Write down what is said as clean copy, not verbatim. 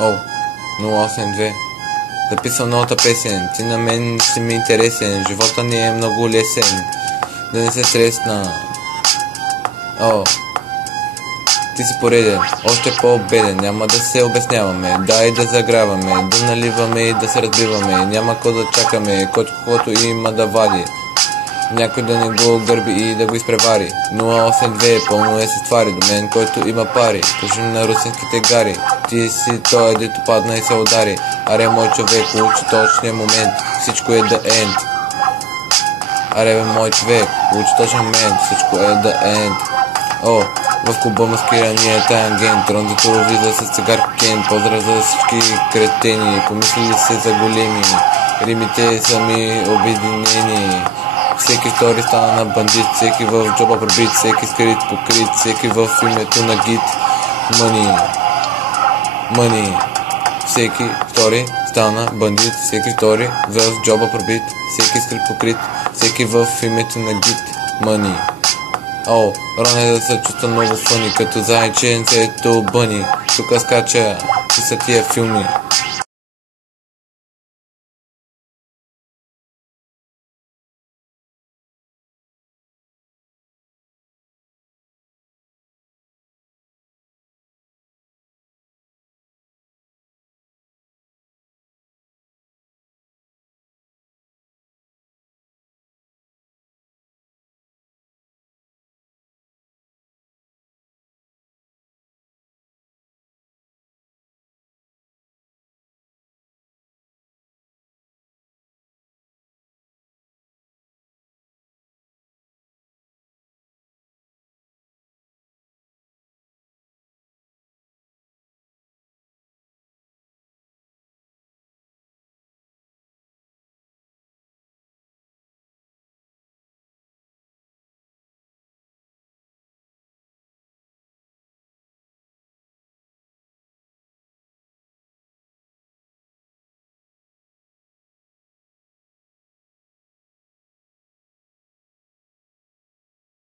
О, 082. Записал новата песен. Ти на мен си ми интересен. Живота ни е много лесен. Да не се стресна. О, ти си пореден, още по-беден. Няма да се обясняваме, дай да заграваме, да наливаме и да се разбиваме. Няма какво да чакаме, който каквото има да вади. Някой да не го гърби и да го изпревари. 082, пълно е с твари. До мен, който има пари, кажи на русинските гари. Ти си той, дето падна и се удари. Аре, мой човек, учи точния момент. Всичко е the end. Аре, бе, мой човек, учи точния момент. Всичко е the end. О, в клуба маскирания таен агент. Рондето влиза с цигар кен. Поздрав за всички кретени. Помислили се за големи. Римите са ми обединени. Всеки втори стана бандит, всеки в джоба пробит, всеки скрит покрит, всеки в името на гит. Money. Всеки втори стана бандит, всеки втори в джоба пробит, всеки скрит покрит, всеки в името на гит. Money. О, Роне да се чувства много фъни, като зайченцето бъни. Тука скача, и са тия филми.